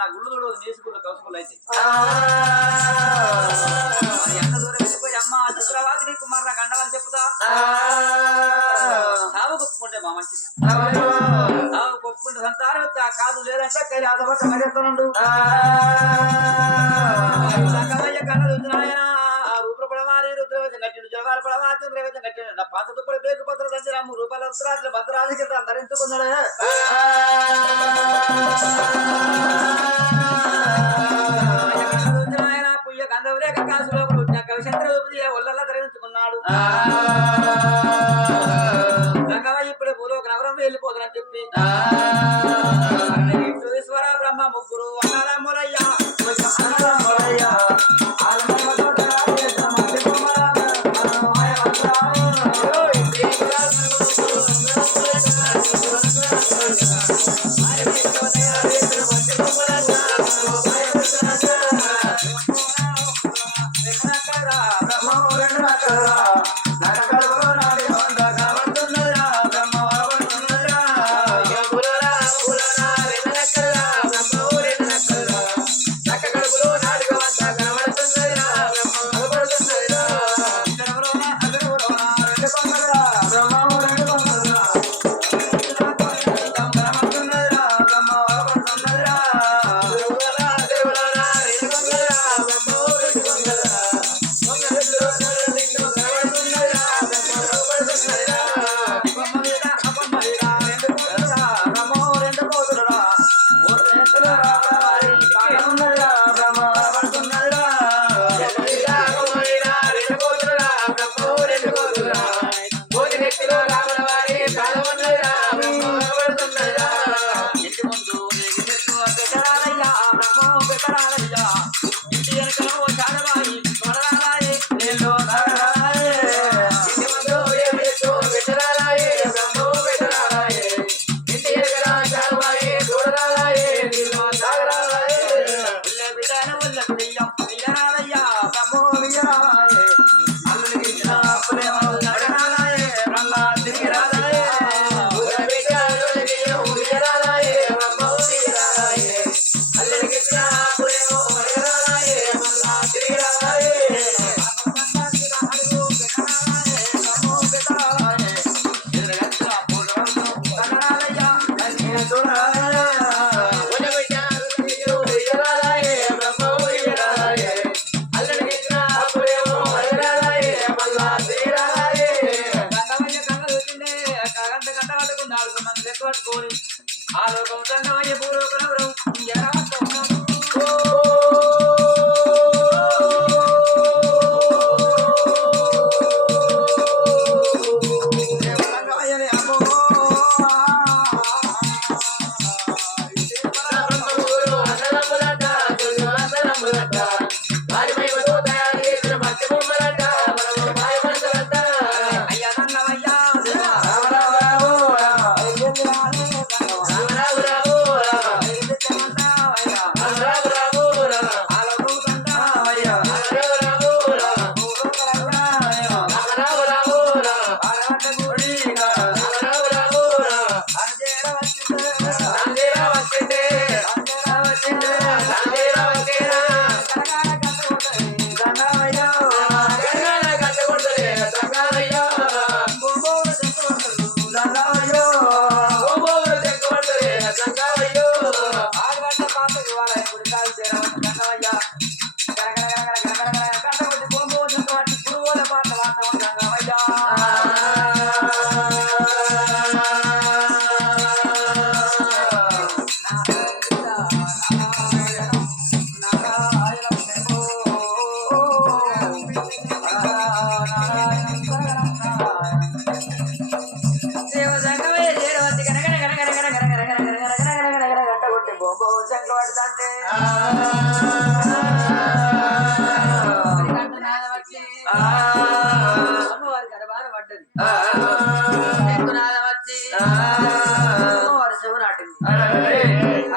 నా గుళ్ళు చూడు నీసుకుళ్ళు కౌసుకులు అయితే ఎంత దూరం వెళ్ళిపోయి అమ్మ చిత్రవాదిని కుమార్ నాకు అండవని చెప్తా సాగు కొప్పుకుంటే మా మంచిది సాగు కొప్పుకుంటే సంతానం కాదు లేదంటే కైలాసపట్ట మరేస్తానుండు కళ్ళ రుద్రాయన రూపడవారి రుద్రవేదం కట్టిండు జలవారి పడవారి చంద్రవేదం కట్టిండు నా పాత దుప్పటి పేరు పత్ర దంచిన 3 రూపాయల రుద్రాజుల భద్రాజు కింద ధరించుకున్నాడు రుద్రాయన పుయ్య గంధవరేఖ కాసులో కవిచంద్ర ఒళ్ళల్లా ధరించుకున్నాడు గంగవ ఇప్పుడే భూలోక నగరం వెళ్ళిపోతుందని చెప్పి ఈశ్వర బ్రహ్మ ముగ్గురు అన్నదమ్ములయ్య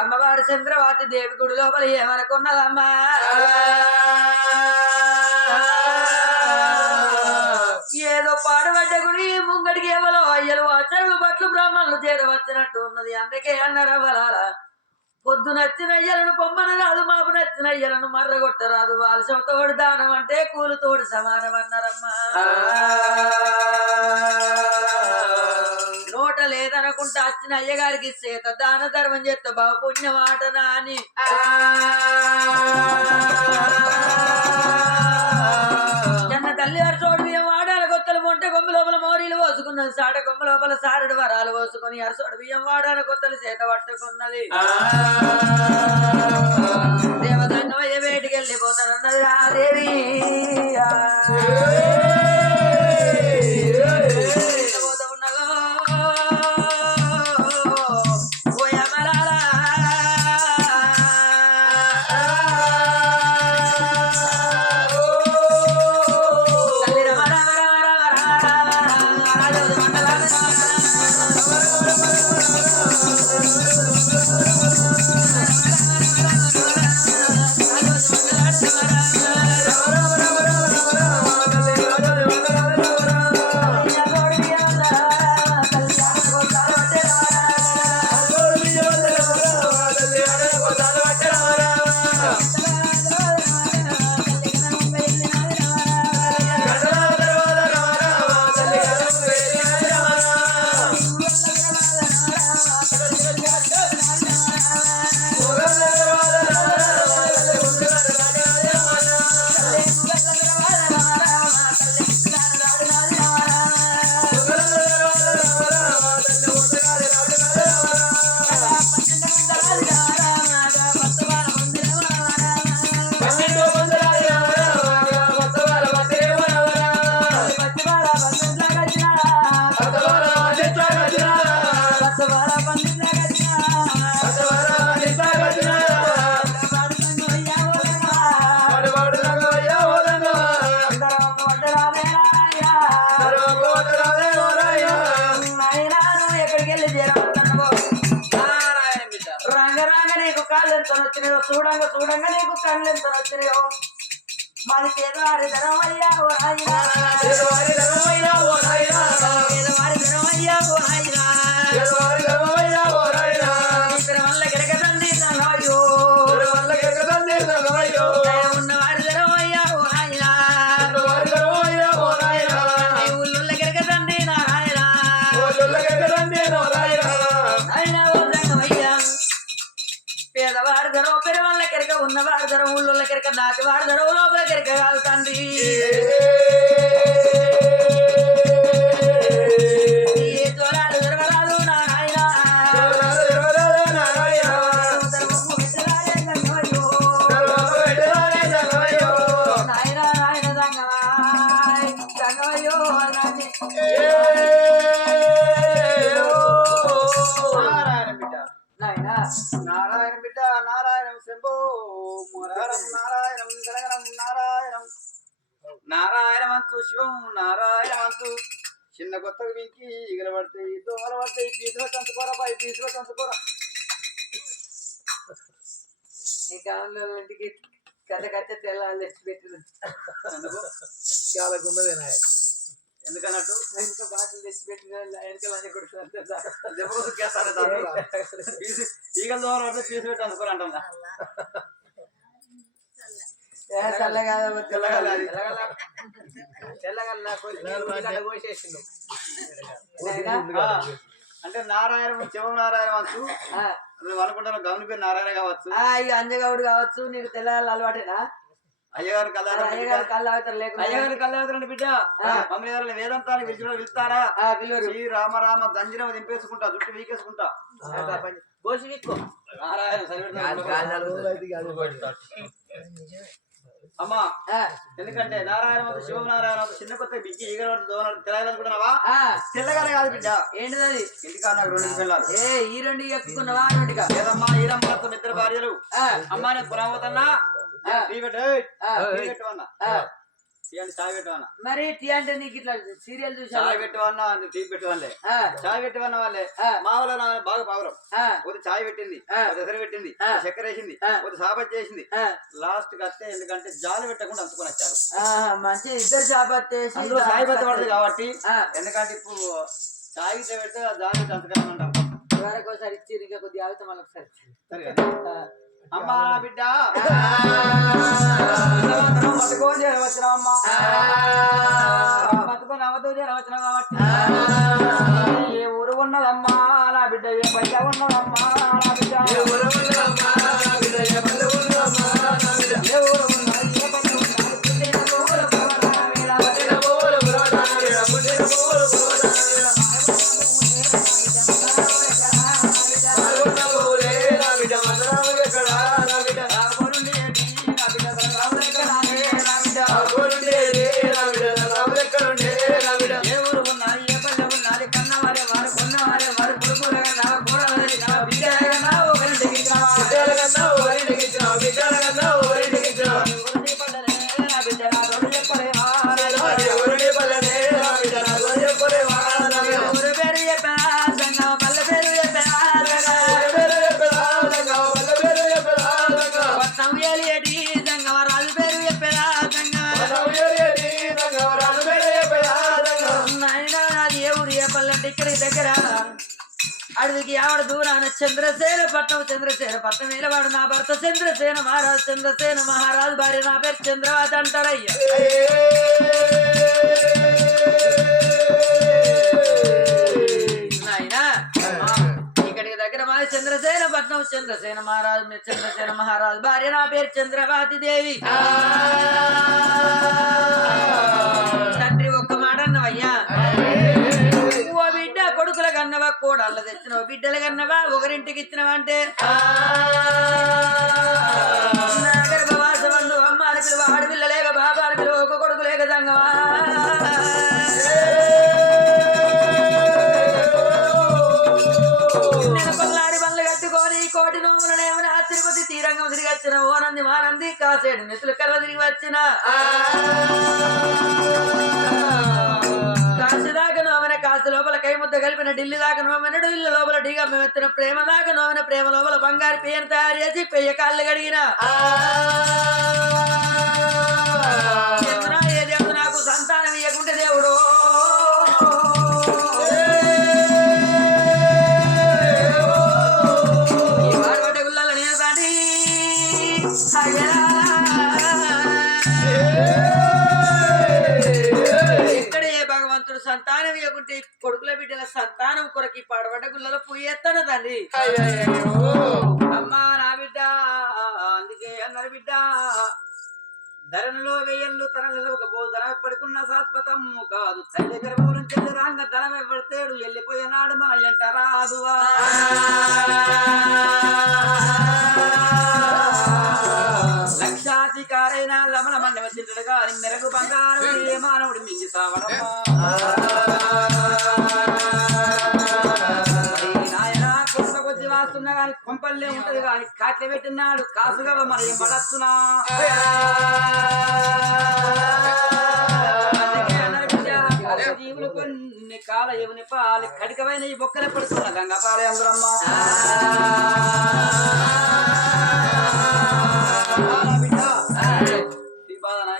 అమ్మవారు చంద్రవాతి దేవి గుడి లోపల ఏమనుకున్నదమ్మా ఏదో పాడబడ్డ గుడి ముంగడికి ఎవరో అయ్యలు అచ్చలు బట్లు బ్రాహ్మణులు చేరవచ్చినట్టు ఉన్నది అందుకే అన్నారు బలాల పొద్దు నచ్చిన అయ్యలను పొమ్మన రాదు మాపు నచ్చిన అయ్యలను మర్రగొట్టరాదు వాలసంతోడు దానం అంటే కూలుతోడు సమానం అన్నారమ్మా నోట లేదనుకుంటా వచ్చిన అయ్యగారికి చేత దాన ధర్మం చేత బావ పుణ్యమాటనా అని చిన్న తల్లి గారు చోటు బియ్యం వాడాల కొత్తలు మొంటే కొమ్మ లోపల మోరీలు పోసుకున్నది సాట కొమ్మ లోపల సారుడు వరాలు పోసుకొని అరసోడు బియ్యం వాడాల కొత్తలు చేత పట్టుకున్నది దేవతంగమయ్య బయటికి వెళ్ళిపోతానన్నది ఆ దేవి చూడంగా చూడంగా నీకు కళ్ళు ఎంత వచ్చినాయో మరి పేదవారి ధనం అయ్యా ఓ రాయినా పేదవారి ధనం అయ్యా ఓ రాయినా పేదవారి ధనం అయ్యా ఓ రాయినా పేదవారి ధనం అయ్యా ఓ రాయినా ఇతర వల్ల గిరగదండి ధనమయ్యో ఇతర వల్ల గిరగదండి ధనమయ్యో ఉన్నవారి ధనం అయ్యా ఓ రాయినా ఉన్నవారి ధనం అయ్యా ఓ రాయినా ఊళ్ళో గిరగదండి నారాయణ ఊళ్ళో గిరగదండి నారాయణ అయినా ఓ ధనమయ్యా పేదవారి ధరం పెరవల్ల కెరక ఉన్నవారి ధరం ఊళ్ళో కెరక నాటి వారి ధరం లోపల కెరక కాదు తండ్రి తోలాలు ధర్మరాదు నారాయణ నాయన నాయన దంగమయ్యో నారాయణ బిడ్డ నారాయణం శంభో మురారం నారాయణం గణగణం నారాయణం నారాయణమంతు శివం నారాయణమంతు చిన్న కొత్తగా వింకి ఈగలు పడతాయి దోమలు పడతాయి పీసులో తంచుకోరా పై పీసులో తంచుకోరా ఈ కాలంలో ఇంటికి కథ కథ తెల్లాలి తెచ్చి పెట్టింది చాలా గున్నదేనా ఎందుకన్నట్టు ఇంకా బాటలు తెచ్చి పెట్టిన వెనకాలని కొడుతుంది ఈగలు దోమలు పడితే పీసు పెట్టి తంచుకోరా అంటుందా అంటే నారాయణ శివం నారాయణ వచ్చు అనుకుంటాను గౌని పేరు నారాయణ కావచ్చు అంజగౌడు కావచ్చు నీకు తెల్లాలి అలవాటేనా అయ్యగారు అయ్యగారు కళ్ళు అవుతారు లేకుండా అయ్యగారు కళ్ళవుతారండి బిడ్డ మమ్మల్ని ఎవరైనా వేదంతాన్ని పిలుస్తారా శ్రీ రామ రామ దంజరం దింపేసుకుంటా జుట్టు వీకేసుకుంటా అమ్మా ఎందుకంటే నారాయణ శివం నారాయణ చిన్న కొత్త బిగ్గి ఈగల తెలగలనుకుంటున్నావా తెల్లగానే కాదు బిడ్డ ఏంటిది ఇంటికా నాకు 2 పిల్లలు ఈ 2 ఎక్కుకున్నావా 2 లేదమ్మా ఈరమ్మతో 2 భార్యలు అమ్మా నేను పురావతన్నా మరి టీ అంటే నీకు ఇట్లా సీరియల్ చూసా చాయ్ పెట్టవన్నా టీ పెట్టవాళ్ళే చాయ్ పెట్టవన్న వాళ్ళే మా వాళ్ళ బాగా పావురం కొద్ది చాయ్ పెట్టింది ఎసరు పెట్టింది చక్కెర వేసింది కొద్ది సాబత్ చేసింది లాస్ట్ కి వస్తే ఎందుకంటే జాలి పెట్టకుండా అంచుకొని వచ్చారు మంచి ఇద్దరు సాబత్ చాయ్ పెట్టబడదు కాబట్టి ఎందుకంటే ఇప్పుడు చాయ్ పెడితే జాలి అంతకన్నా అంటాం వరకు ఒకసారి ఇచ్చి ఇంకా కొద్దిగా ఆగితే మళ్ళీ ఒకసారి సరే అమ్మా నా బిడ్డ బతుకొని వచ్చినావమ్మా బతుకొని అవతో వచ్చినావు కాబట్టి ఏ ఊరు ఉన్నదమ్మా నా బిడ్డ ఏ బయట ఉన్నదమ్మా నా బిడ్డ ఏ ఊరు ఉన్నదమ్మా నా బిడ్డ ఏ బయట ఉన్నదమ్మా నా బిడ్డ ఏ ఊరు ఉన్నది ఏ బయట ఉన్నది పుట్టిన ఊరు పురోధాన వేళ పుట్టిన ఊరు పురోధాన వేళ పుట్టిన ఊరు పురోధాన వేళ అడవికి ఆవిడ దూరాన చంద్రసేన పట్నం నిలవాడు నా భర్త చంద్రసేన మహారాజు భార్య నా పేరు చంద్రవాత అంటారయ్యా నాయనా ఇక్కడికి దగ్గర మాది చంద్రసేన పట్నం చంద్రసేన మహారాజు భార్య నా పేరు చంద్రవాతి దేవి తండ్రి ఒక్క మాట అన్నవయ్యా ఓ బిడ్డ కొడుకుల కన్నవా కోడళ్ళ తెచ్చినవా బిడ్డల కన్నవా ఒకరింటికి ఇచ్చినవా అంటే గర్భవాసమందు అమ్మ అని పిలువ ఆడపిల్ల లేక బాబా అని పిలువ ఒక కొడుకు లేక సంగమా నేను కొల్లాడి బండ్లు కట్టుకొని కోటి నోములనేమని తిరుపతి తీరంగం తిరిగి వచ్చిన ఓనంది మానంది కాసేడు నెతులు కర్ర తిరిగి వచ్చిన కాశీ దాకా నోమన కాశీ లోపల కై ముద్ద కలిపిన ఢిల్లీ దాకా నోమనడు ఇల్లు లోపల ఢీగమ్మ ఎత్తిన ప్రేమ దాకా నోమన ప్రేమ లోపల బంగారు పేరు తయారు చేసి పెయ్య కాళ్ళు కడిగిన ఏ దేవుడు నాకు సంతానం ఇయ్యకుంటే దేవుడు ఈ వాడబడ్డ గుళ్ళ నేను తండ్రి సంతానం ఇవ్వకుంటే కొడుకుల బిడ్డల సంతానం కొరకి పడబడ్డ గుళ్ళలో పోయేస్తాను తండ్రి అమ్మా నా బిడ్డ అందుకే అన్నారు బిడ్డ ధరణలో వేయళ్ళు తనలో ఒక బోధన పడుకున్న శాశ్వతం కాదు తల్లి గర్భం నుంచి రాంగ ధనం ఎవరితేడు వెళ్ళిపోయినాడు మన ఎంట రాదువా లక్షాధికారైన లమల మండవ తింటుడుగా మెరుగు బంగారు ఏ మానవుడు మింగి సావడమ్మా నాయన కొత్త కొద్ది వాస్తున్నా గాని కొంపల్లే ఉంటది కాని కాట్ల పెట్టినాడు కాసుగా మరి ఏం పడస్తున్నా జీవులు కొన్ని కాల ఏమని పాలి కడికమైన ఈ బొక్కలే పడుతున్నా గంగపాలే అందరమ్మా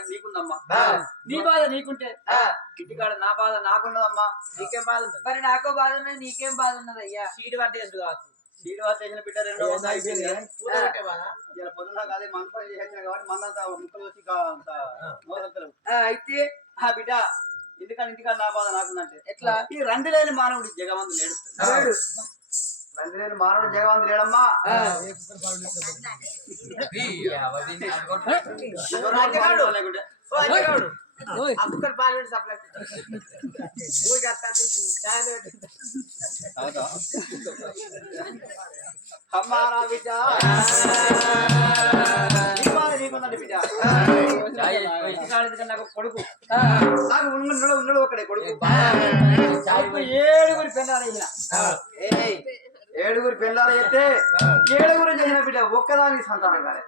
నీకుందమ్మా నీ బాధ నీకుంటే ఇంటికాడ నా బాధ నాకున్నదమ్మా నీకేం బాధ ఉంది మరి నాకో బాధ ఉన్నది నీకేం బాధ ఉన్నది అయ్యా సీటు పట్టేసి కావచ్చు సీటు పట్టేసిన బిడ్డ రెండో పొద్దున్న అదే మనసు చేసిన కాబట్టి మందంతా ముక్కలు వచ్చి అయితే ఆ బిడ్డ ఇంటికాడ నా బాధ నాకుందంటే ఎట్లా ఈ రండి లేని మానవుడు జగవంతు లేడు రండి లేని మానవుడు జగవంతు లేడమ్మా అమ్మా నా బిడ్డ నీకుందండి బిడ్డ నాకు కొడుకు నాకు ఉన్నాడు ఒకడే కొడుకు ఏడుగురి పెళ్ళాలు అయితే ఏడుగురు చేసిన బిడ్డ ఒక్కదానికి సంతానం కాలే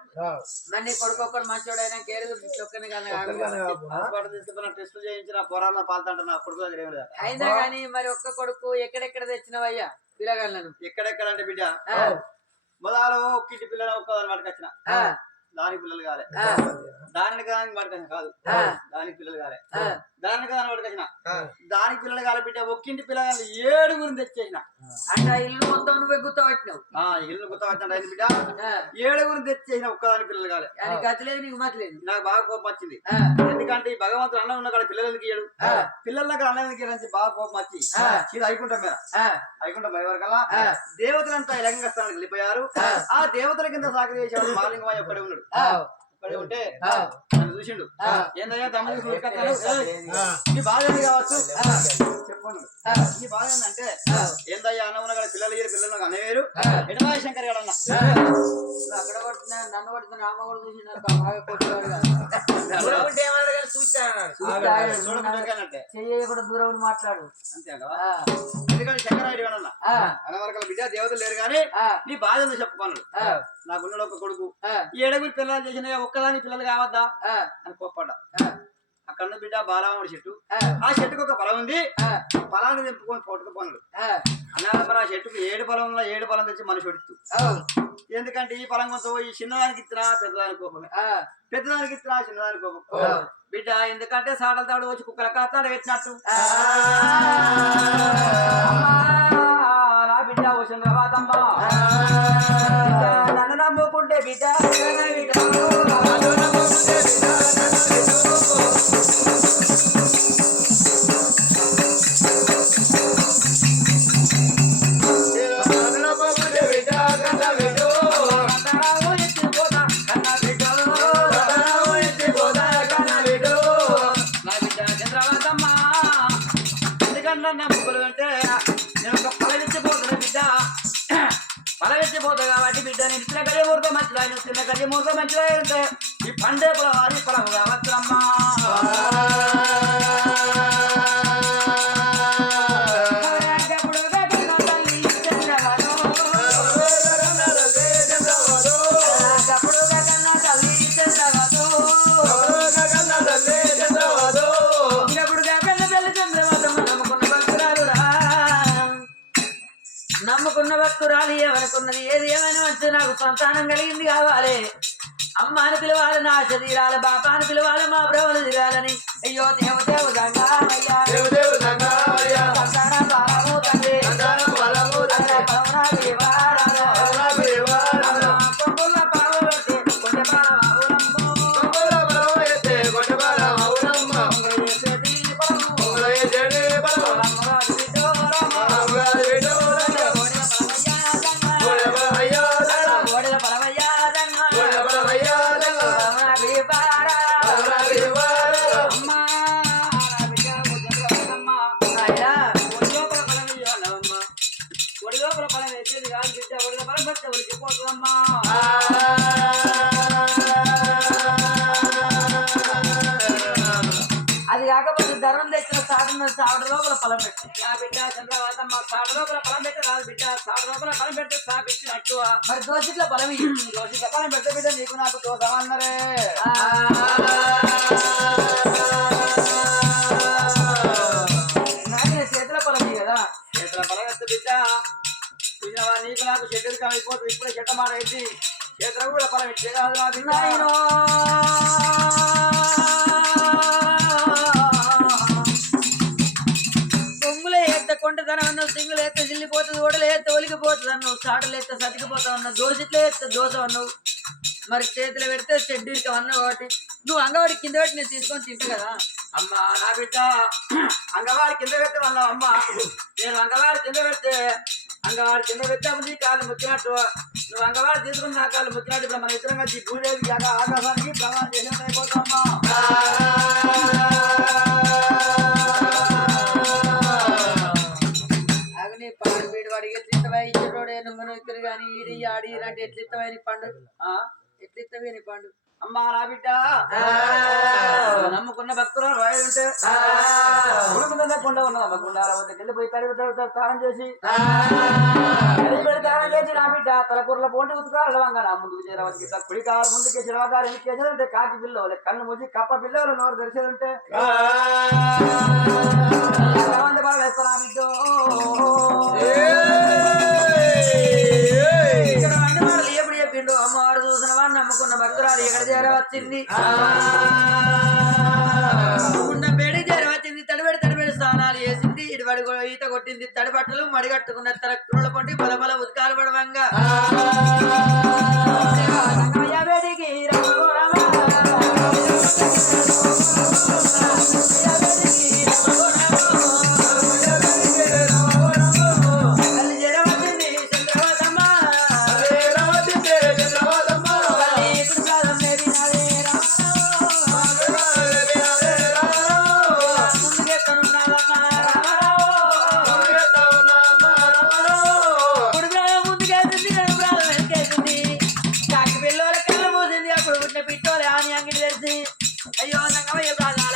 నన్ను కొడుకు ఒక్కడు మంచోడైనా ఏడుగురు ఒక్కనే తీసుకున్న టెస్టులు చేయించిన పొరాలను పాల్తాంట నా కొడుకు దగ్గర అయినా కానీ మరి ఒక్క కొడుకు ఎక్కడెక్కడ తెచ్చినవయ్యా పిల్లగాళ్ళను ఎక్కడెక్కడ అంటే బిడ్డ మొదలు ఒక్కింటి పిల్లలు ఒక్కదాని వాటికి వచ్చిన దానికి పిల్లలు కాలే దానికి పట్టుకొచ్చిన కాదు దానికి పిల్లలు కాలే దానికి దాని పట్టుకొచ్చిన దానికి పిల్లలు కాల బిడ్డ ఒక్కింటి పిల్లలు 7 తెచ్చేసిన అంటే ఆ ఇల్లు మొత్తం నువ్వే గుర్తపట్టినావు ఇల్లు కొత్త వచ్చిన రైతు బిడ్డ 7 తెచ్చేసిన ఒక్కదాని పిల్లలు కాలే అని గతిలేదు నీకు మతలేదు నాకు బాగా కోపం వచ్చింది ఎందుకంటే ఈ భగవంతుడు అన్నం ఉన్న కాడ పిల్లలకి ఇయ్యడు పిల్లల దగ్గర అన్నం ఇయ్యడానికి బాగా కోపం వచ్చి ఇది అయికుంటాం మీద అయికుంటాం వరకల్లా దేవతలంతా ఇలాగంగా స్థానానికి వెళ్ళిపోయారు ఆ దేవతల కింద సాకరి చేసేవాడు మాలింగమయ్య ఒక్కడే ఉన్నాడు ఒక్కడే ఉంటే నన్ను చూసిండు ఏందయ్యా తమ్ముడు నీ బాధ కావచ్చు చెప్పండి నీ బాధ ఏంటంటే ఏందయ్యా అన్న ఉన్న పిల్లలు పిల్లలు అనేవేరు ఎడమా శంకర్ గాడన్నా అక్కడ కొడుతున్నా నన్ను కొడుతున్నా అమ్మ కూడా చూసినారు బాగా కొట్టేవాడు చెయ్యకుండా దూరం మాట్లాడు అంతే ఎందుకంటే శంకరాయుడు గాడన్నా అనవరకల బిడ్డ దేవతలు లేరు కానీ నీ బాధ ఎందుకు చెప్పుకున్నాడు నాకున్నాడు ఒక కొడుకు 7 పిల్లలు చేసిన ఒక్కదాని పిల్లలు కావద్దా అని కోప్పడ్డా అక్కడ బిడ్డ బాలరాముడి చెట్టు ఆ చెట్టుకు ఒక పొలం ఉంది పొలాన్ని తెంపుకొని పట్టుకుపోన్నాడు అన్నాడు మరి ఆ చెట్టుకు 7 పొలంలో 7 పొలం తెచ్చి మనిషి పెడుతూ ఎందుకంటే ఈ పొలం కొంచెం ఈ చిన్నదానికి ఇచ్చినా పెద్దదానికి కోపమే పెద్దదానికి ఇచ్చినా చిన్నదానికి కోపం బిడ్డ ఎందుకంటే సాడల తాడు వచ్చి కుక్కల కాస్తాడు పెట్టినట్టు నా బిడ్డ వచ్చిన తర్వాతమ్మ నన్ను నమ్ముకుంటే బిడ్డ నమ్ముకోలు అంటే నేను ఒక పలవిచ్చిపోతున్నా బిడ్డ పలవిచ్చిపోతా కాబట్టి బిడ్డ నేను చిన్న గడియ మూర్ఖం మంచిదా నువ్వు చిన్న గడియ మూర్ఖం మంచిదా అంటే ఈ పండే పొలం వారి పొలము కావచ్చమ్మా నమ్ముకున్న భక్తురాలి ఏమనుకున్నది ఏది ఏమైనా వచ్చి నాకు సంతానం కలిగింది కావాలి అమ్మ అని పిలవాలి నా ఆశ తీరాలి బాపా అని పిలవాలి మా బ్రహ్మలు తీరాలని అయ్యో దేవదేవు సంతాన బాలము తండ్రి కొంగుల పావు పెట్టి కొంచె అది కాకపోతే ధర్మం తెచ్చిన సాడు లోపల ఫలం పెట్టి నా బిడ్డ చంద్రవాతమ్మ సాడు లోపల ఫలం పెట్టి రాదు బిడ్డ సాడు లోపల ఫలం పెట్టి స్థాపించినట్టు మరి దోషిట్ల ఫలం దోషిట్ల ఫలం పెడితే బిడ్డ నీకు నాకు దోషమన్నరే చేతుల ఫలం కదా చేతుల ఫలం ఎత్తు బిడ్డ నీకు నాకు చెట్టులు అయిపోతుంది ఇప్పుడే చెట్ట మాట అయితే చేతులకు కూడా ఫలం ఇచ్చే కాదు నాయనో కొమ్ములే ఎత్త కొంటతనం అన్నావు సింగులు ఎత్త చిల్లిపోతుంది ఓడలు ఎత్త ఒలిగిపోతుంది అన్నావు చాటలు ఎత్త సతికిపోతావు అన్నావు దోషిట్లే ఎత్త దోషం అన్నావు మరి చేతులు పెడితే చెడ్డు ఇరికం అన్నావు కాబట్టి నువ్వు అంగవాడి కింద పెట్టి నేను తీసుకొని తింటు కదా అమ్మ నా బిడ్డ అంగవాడి కింద పెట్టి అన్నావు అమ్మ నేను అంగవాడి కింద పెడితే అంగవాడి కింద పెట్టాము నీ కాళ్ళు ముక్కినట్టు నువ్వు అంగవాడి తీసుకుని నా కాళ్ళు ముక్కినట్టు ఇప్పుడు మన ఇద్దరం కలిసి భూదేవి ఆకాశానికి ప్రమాణం చేసినట్టు అయిపోతామ్మా అగ్ని పాడు వీడు వాడికి ఎట్లిత్తవా ఇచ్చటోడే నువ్వు ఇద్దరు కానీ ఈడి ఆడి ఇలాంటి ఎట్లిత్తవా నీ పండు ఎట్లిత్తవే నీ పండు అమ్మా నా బిడ్డ నమ్ముకున్న భక్తులు రాయి ఉంటే కొండ ఉన్నదమ్మ గుండాల వద్దకు వెళ్ళిపోయి కడిగి తానం చేసి తానం చేసి నా బిడ్డ తలకూరల పోటీ ఉతుకాలి వంగా ముందుకు చేరవలసి కుడి కావాలి ముందుకే చిరవకాలు ఎన్ని చేసేదంటే కాకి పిల్లలు కన్ను మూసి కప్ప పిల్లలు నోరు తెరిచేదంటే బాగా వేస్తారా బిడ్డ ఎప్పుడు చెప్పిండు అమ్మవారు చూసిన వాడిని నమ్ముకున్న భక్తురాలు ఎక్కడ చేరవచ్చింది ఉన్న బేడి చేరవ మడిగట్టుకున్న తరక్కుల పొంటి బలబల ఉదకాలు పడవంగా వేడికి అయ్యో సంగమయ్య ప్రాణాల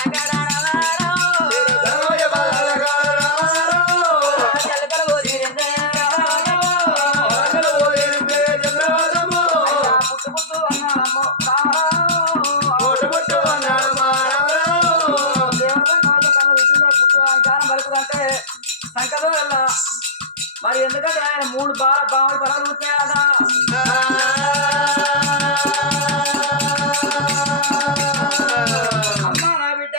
సంకటం వల్ల మరి ఎందుకంటే ఆయన 3 బావలు పొలాలు ఉంటాయా అమ్మా నా బిడ్డ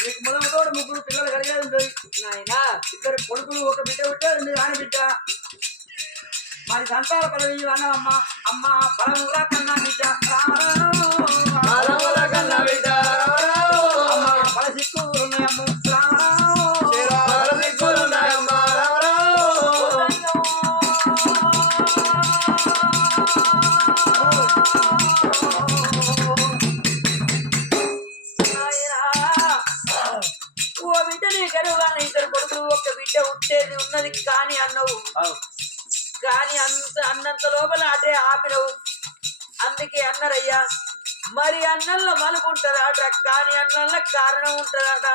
నీకు మొదలుతోడు 3 పిల్లలు కలిగేది ఉంటుంది నాయన 2 కొడుకులు 1 బిడ్డ ఉంటుంది రాని బిడ్డ మరి సంతాన పదవి అన్నమ్మ అమ్మ పరముగా కన్నా బిడ్డ కన్నా బిడ్డ పల సిక్కులు ఉన్నాయమ్మ ఉట్టేది ఉన్నది కాని అన్నవు కాని అన్నంత లోపల అదే ఆపినవు అందుకే అన్నారయ్యా మరి అన్నంలో మలుపుంటదట కాని అన్నంలో కారణం ఉంటదట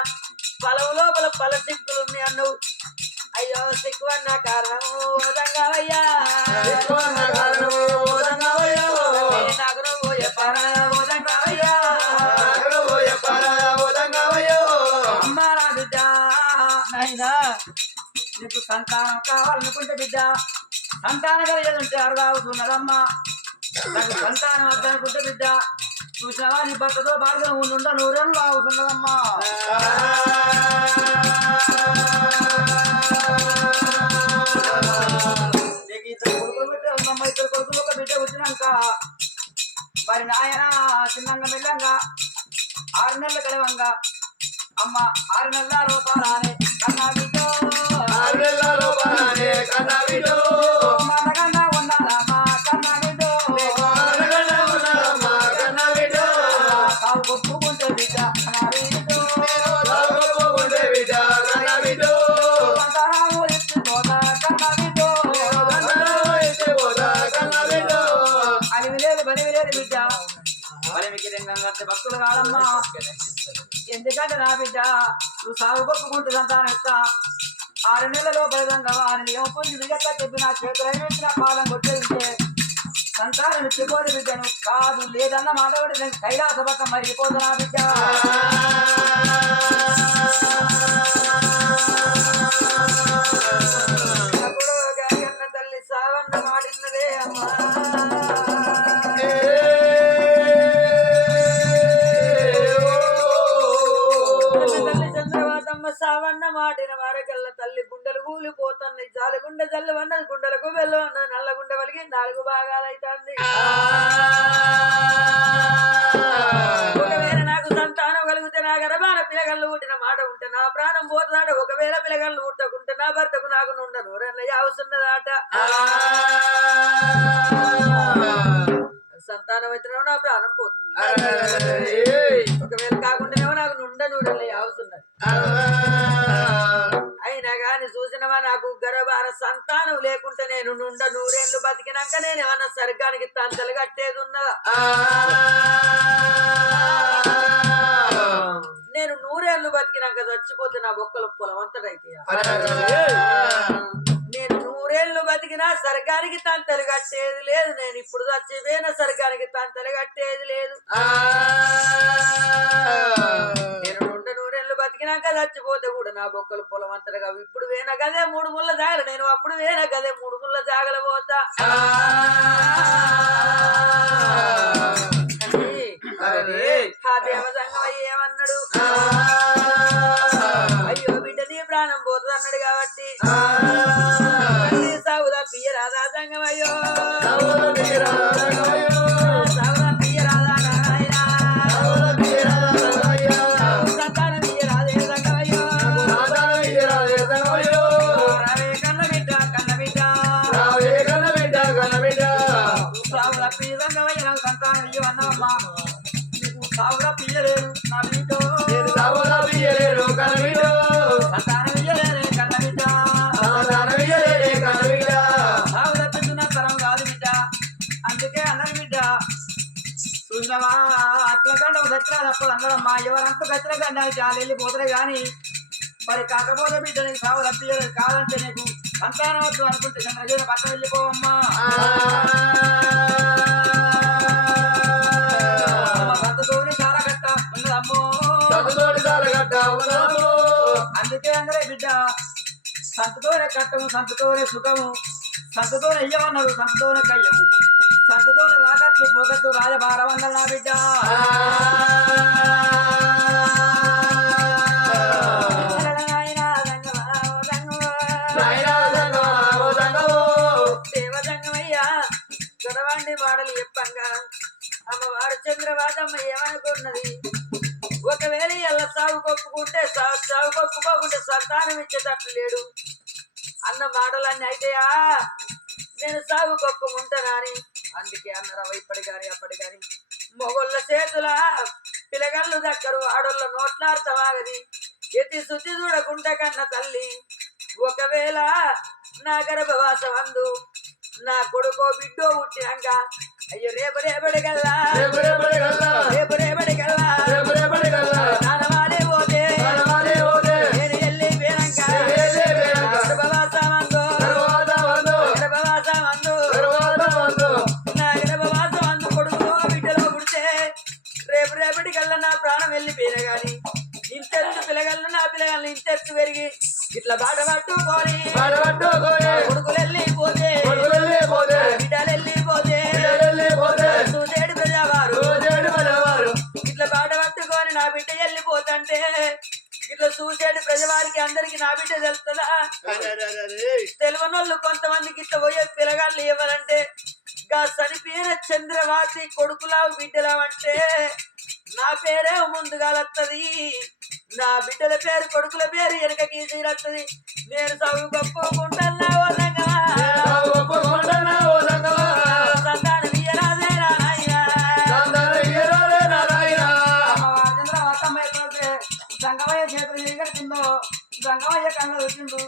పొలం లోపల పల సిక్కులు ఉన్నాయి అన్నవు అయ్యో సిక్కువన్న కారణము ఓదంగావయ్యా నాకు నువ్వు చెప్పారా ఓదంగావయ్యా అమ్మా నా బిడ్డ నాయనా నీకు సంతానం కావాలనుకుంటే బిడ్డ సంతానం కలిగేదంటే అర్థమవుతున్నదమ్మా నాకు సంతానం వద్దనుకుంటే బిడ్డ చూసినవా నీ భర్తతో బాగా ఉండ 100 ఏళ్ళు అవుతున్నదమ్మా నీకు 2 కొడుకులు పెట్టే ఉందమ్మా 2 కొడుకులు 1 బిడ్డ వచ్చినాక మరి నాయన చిన్నంగా మెల్లంగా 6 నెలలు గడవంగా అమ్మ 6 నెలల రూపాయలనే కన్నా బిడ్డో 6 నెలల రూపాయలనే కన్నా బిడ్డో మనగన్నా ఉన్నారమ్మా కన్నా బిడ్డో మనగన్నా ఉన్నారమ్మా కన్నా బిడ్డో సాగు కొట్టుకుంటే బిడ్డ కన్నా బిడ్డో సాగు కొట్టుకుంటే బిడ్డ కన్నా బిడ్డో సంతానము ఎత్తిపోతా కన్నా బిడ్డో సంతానము ఎత్తిపోతా కన్నా బిడ్డో అలివిలేదు బలివిలేదు బిడ్డ బలిమికి రంగంగంటే భక్తులు కాదమ్మా ఎందుకంటే నా బిడ్డ నువ్వు సాగు కొట్టుకుంటే సంతానం ఇస్తా 6 నెలలలో బలంగా వారిని ఏమొంది విగత చెప్పి నా చేతులు వేసిన పాదం కొట్టేస్తే సంతానం ఇచ్చిపోతే బిడ్డను కాదు లేదన్న మాట కూడా నేను కైలాసపక్క మరిగిపోదు నా బిడ్డ అన్న తల్లి సావన్న మాడిన్నదే అమ్మా సావన్న మాటిన వారకల్ల తల్లి గుండెలు కూలిపోతున్నాయి జాలగుండె జల్లు అన్నది గుండెలకు వెళ్ళు అన్నది నల్లగుండె వలిగి 4 భాగాలైతుంది ఒకవేళ నాకు సంతానం కలిగితే నా గర్భాన పిల్లగళ్ళు పుట్టిన మాట ఉంటే నా ప్రాణం పోతుందట ఒకవేళ పిల్లగళ్ళు పుట్టకుంటే నా భర్తకు నాకు నుండ 100 ఏళ్ళ అవసరన్నదాట సంతానం అయితే నా ప్రాణం పోతుంది ఒకవేళ కాకుండానేమో నాకు నుండ 100 ఏళ్ళ అవసరం అయినా గాని చూసినవా నాకు గర్భాన సంతానం లేకుంటే నేను నుండ 100 ఏళ్ళు బతికినాక నేను ఏమన్నా స్వర్గానికి తంతలు కట్టేది ఉన్నదా నేను 100 ఏళ్ళు బతికినాక చచ్చిపోతే నా బొక్కల పొలం అంతటైతే నేను 100 ఏళ్ళు బతికినా స్వర్గానికి తంతలు కట్టేది లేదు నేను ఇప్పుడు చచ్చిపోయిన స్వర్గానికి తంతలు కట్టేది లేదు నేను 100 ఏళ్ళు బతికినాక చచ్చిపోతే కూడా నా బొక్కలు పొలం అంతటగా ఇప్పుడు వేన గదే 3 ముళ్ళ జాగలు నేను అప్పుడు వేన గదే 3 ముళ్ళ జాగలు పోతా ఆ దేవసంగం ఏమన్నాడు అయ్యో బిడ్డ నీ ప్రాణం పోతుంది అన్నాడు కాబట్టి చూసినవా అట్ల గంట దచ్చరా తప్పదు అందరమ్మా ఎవరంతా దచ్చర గండానికి చాలా వెళ్ళిపోతారు కానీ మరి కాకపోతే బిడ్డ నీకు సాగు తప్పియలేదు కాదంటే నీకు సంతానం వద్దు అనుకుంటే చంద్రజీవన పట్ట వెళ్ళిపోవమ్మా సంతతోని చాలా గట్ట ఉన్నదమ్మో అందుకే అందరే బిడ్డ సంతతోనే కట్టము సంతతోనే సుఖము సంతతోనే ఇయ్యమన్నారు సంతతోనే కయ్యము సంతతోనే రాగట్లు పొగత్తు రాజభారం అన్నారు నా బిడ్డ దేవదంగమయ్యా గొడవండి మాటలు చెప్పంగా అమ్మవారు చంద్రవాదమ్మ ఏమనుకున్నది ఒకవేళ ఎల్ల సాగు కొప్పుకుంటే సాగు కొప్పుకోకుంటే సంతానం ఇచ్చేటట్లు లేడు అన్న మాటలన్నీ అయితేయా నేను సాగు కొప్పుకుంటానా అని అందుకే అన్నారా ఇప్పటి కానీ అప్పటి కానీ మొగోళ్ళ చేతుల పిల్లగళ్ళు దక్కరు ఆడోళ్ళ నోట్లాడతావాగది ఎత్తి శుద్ధి చూడకుంటే కన్న తల్లి ఒకవేళ నా గర్భవాసం అందు నా కొడుకో బిడ్డో పుట్టినాక అయ్యో రేపు రేపటికల్లా నానవాలే పోతే నేను వెళ్ళి పోయినాక గర్భవాసం అందు నా గర్భవాసం అందు కొడుకులో బిడ్డలో పుడితే రేపటికల్లా నా ప్రాణం వెళ్ళిపోయినా గాని ఇంతెత్తు పిల్లగలను నా పిల్లగాళ్ళు ఇంతెత్తు పెరిగి ఇట్లా బాట పట్టుకొని కొడుకులు వెళ్ళిపోతే బిడ్డలు వెళ్ళిపోతే చూసేడు ప్రజావారు ఇట్లా బాట పట్టుకొని నా బిడ్డ వెళ్ళిపోతంటే ఇట్లా చూసేడు ప్రజవారికి అందరికి నా బిడ్డ తెలుస్తుందా తెలియనోళ్ళు కొంతమందికి ఇట్లా పోయే పిల్లగాళ్ళు ఎవరంటే గా చనిపోయిన చంద్రవాసి కొడుకులావు బిడ్డలావంటే నా పేరే ముందుగా వస్తుంది నా బిడ్డల పేరు కొడుకుల పేరు వెనకకి తీరత్తది నేను చదువు గొప్పకుంటున్నా సంతానం ఇయ్యరాదే సంగమయ్య చేతులు ఎగడుతుందో సంగమయ్య కళ్ళ వచ్చిండు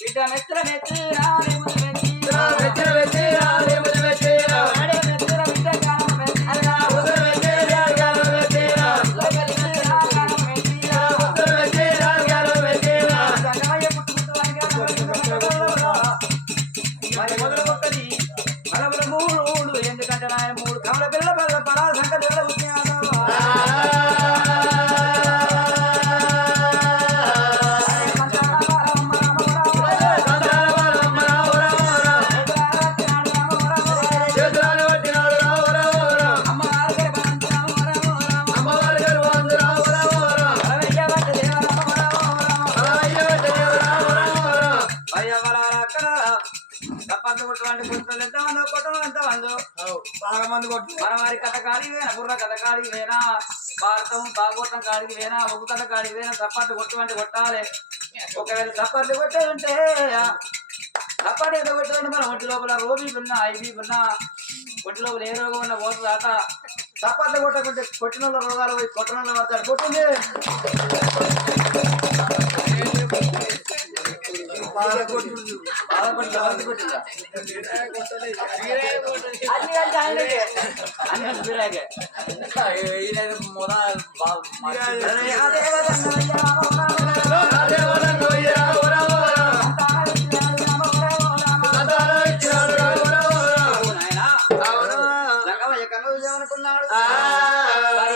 బిడ్డ నెత్తుల నెత్తిరా ఎందుకంటే ఆయన 3 కమల పిల్ల పడాల సంగతి మన వారి కథ కాడికి వేనా బుర్ర కథ కాడికి వేనా భారతం భాగవతం కాడికి వేనా ఒగ్గు కథ కాడికి వేనా చప్పట్లు కొట్టుకుంటే కొట్టాలి ఒకవేళ చప్పట్లు కొట్టేదంటే చప్పట్లు ఎంత కొట్టేదంటే మన ఒంటి లోపల రోబీ ఉన్నా ఐబీ ఉన్నా ఒంటి లోపల ఏ రోగం ఉన్నా పోతుంది ఆట చప్పట్లు కొట్టకుంటే కొట్టిన రోగాలు పోయి కొట్టిన పడతాడు కొట్టింది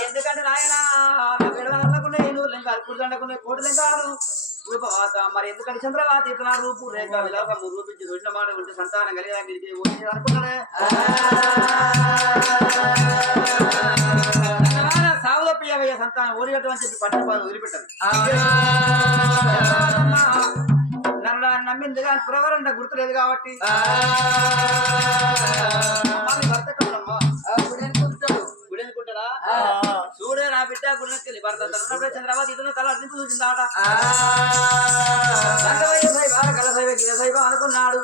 ఎందుకంటే నాయన కోటి కాదు మరి ఎందుకంటే చంద్రబాబు ఇతర రూపు రేఖ విలాసము రూపించి చూసిన మాట ఉంటే సంతానం కలిగి అనుకున్నాడే సాగుల పియ్యవయ్య సంతానం ఊరిగట్టు అని చెప్పి పట్టిన వదిలిపెట్టారు నన్ను నమ్మింది కానీ పురవరంట గుర్తులేదు కాబట్టి భర్త గుడి అనుకుంటాడా చూడే నా బిడ్డ గుడికెళ్ళి భర్త తరుణప్పుడు చంద్రబాబు ఇతను తల అర్థింపు చూసిందాట అనుకున్నాడు